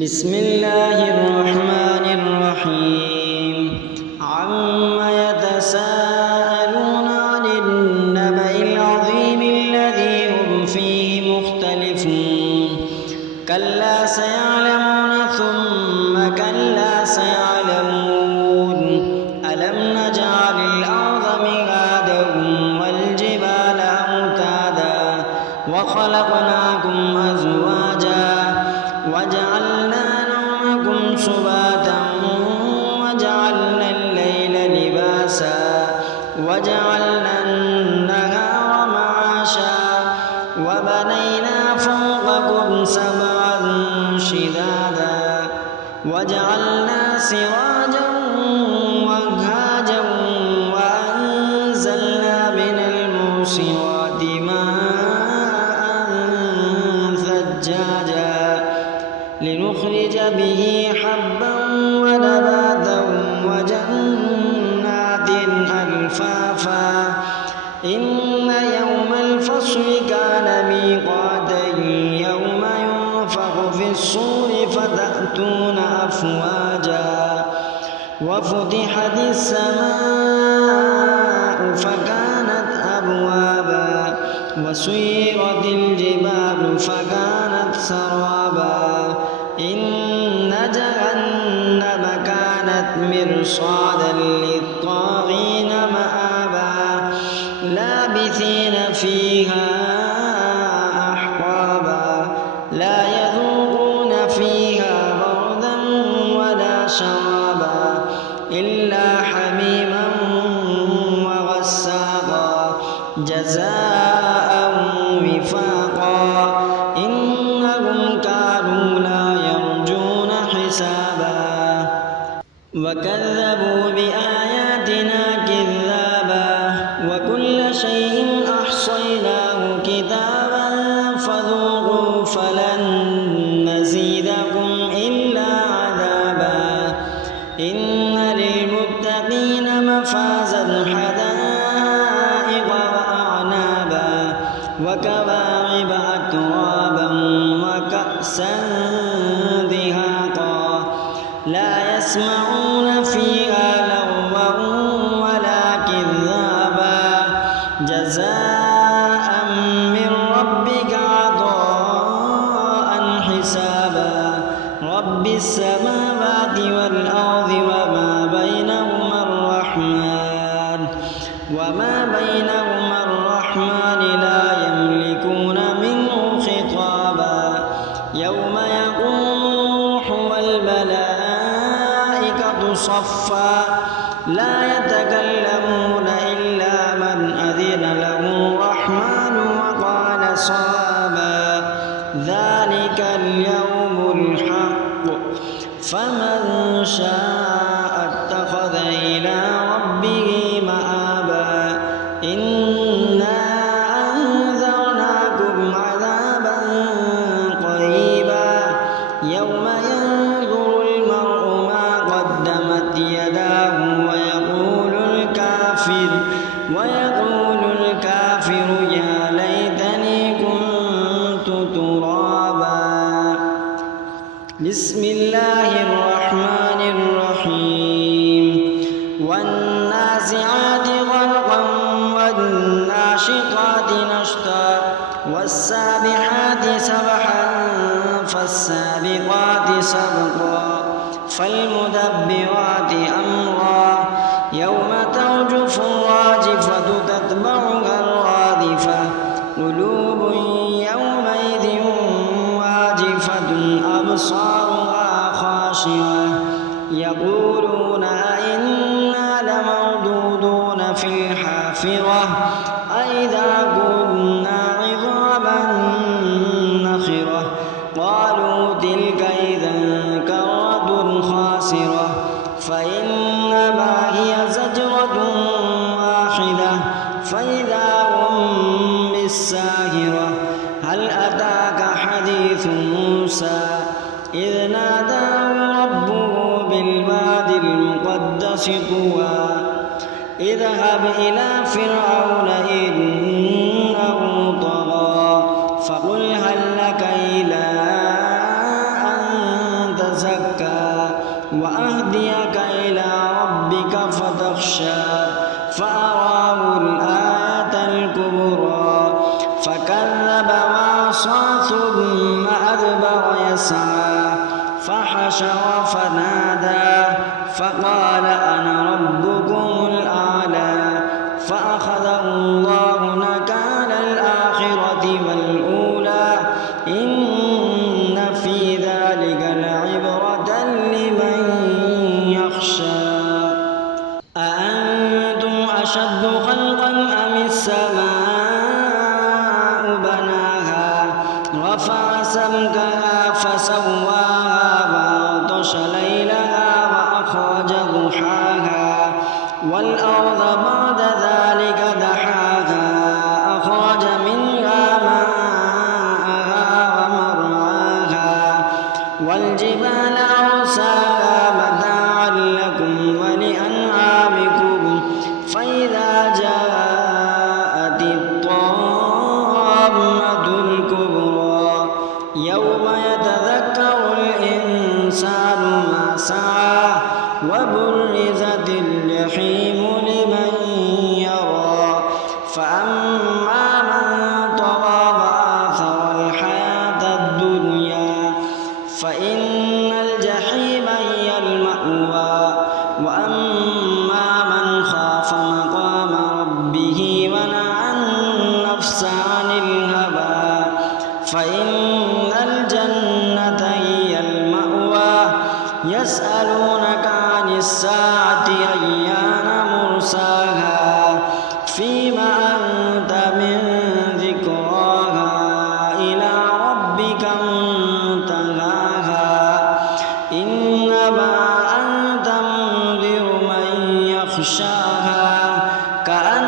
بسم الله الرحمن الرحيم عم يتساءلون عن النبأ العظيم الذي هم فيه مختلفون كلا سيعلمون ثم كلا سيعلمون ألم نجعل الأرض مهادا والجبال أوتادا وخلقناكم أزواجا وجعلنا نومكم سباتا وجعلنا الليل لباسا وجعلنا النهار معاشا وبنينا فوقكم سبعا شدادا وجعلنا سراجا وهاجا وأنزلنا من المعصرات ماء ثجاجا لنخرج به حبا ونباتا وجنات ألفافا إن يوم الفصل كان ميقاتا يوم ينفخ في الصور فتأتون أفواجا وفتحت السماء فكانت أبوابا وسيرت الجبال فكانت سرابا إن جهنم كانت مرصادا للطاغين مآبا لابثين فيها أحقابا لا يذوقون فيها بردا ولا شرابا إلا حميما وغساقا جزاء وفاقا إنهم كانوا لا يرجون حسابا وكذبوا بآياتنا كذابا وكل شيء أحصيناه كتابا فذوقوا فلن نزيدكم إلا عذابا إن للمتقين مفازا حدائق وأعنابا وكواعب أترابا وكأسا دهاقا لا يسمعون فيها لغوا ولا كذابا جزاء من ربك عطاء حسابا رب السماوات والأرض وما بينهما الرحمن لا يملكون منه خطابا يوم يقوم الروح والملائكة صفا لا يتكلمون إلا من أذن له الرحمن وقال صوابا ذلك اليوم الحق فمن شاء اتخذ إلى ربه مآبا إنا أنذرناكم عذابا قريبا يوم ينظر المرء ما قدمت يداه ويقول الكافر يا ليتني كنت ترابا بسم الله الرحمن الرحيم والنازعات غرقا والناشطات نشطا والسابحات سبحا فالسابقات سبقا فالمدبرات أمرا يوم ترجف الراجفة تتبعها الرادفة قلوب يومئذ واجفة أبصارها خاشعة يقولون أئنا لمردودون في الحافرة أئذا كنا عظاما نخرة قالوا تلك إذا كرة خاسرة فإنما هي زجرة واحدة فإذا هم بالساهرة هل أتاك حديث موسى إذ ناداه ربه بالواد المقدس طوى اذهب إلى فرعون إنه طغى فقل هل لك إلى أن وأهديك إلى ربك فتخشى فأراه الآية الكبرى فكذب وعصى ثم أدبر يسعى فحشر فنادى فقال أنا ربكم الأعلى فأخذه الله نكال الآخرة والأولى إن في ذلك لعبرة لمن يخشى أأنتم أشد خلقا أم السماء بناها رفع سمكها فسواها وأغطش ليلها وأخرج ضحاها والأرض بعد ذلك دحاها أخرج منها ماءها ومرعاها والجبال أرساها متاعا لكم ولأنعامكم فإذا جاءت الطامة الكبرى يوم يتذكر الإنسان ما سعى وبرزت الجحيم لمن يرى فأما من طغى وآثر الحياة الدنيا فإن الجحيم هي المأوى وأما من خاف مقام ربه ونهى النفس عن الهوى فإن الجنة هي المأوى يسألونك عن الساعة أيان مرساها فيما أنت من ذكراها إلى ربك منتهاها إنما أنت منذر من يخشاها كأن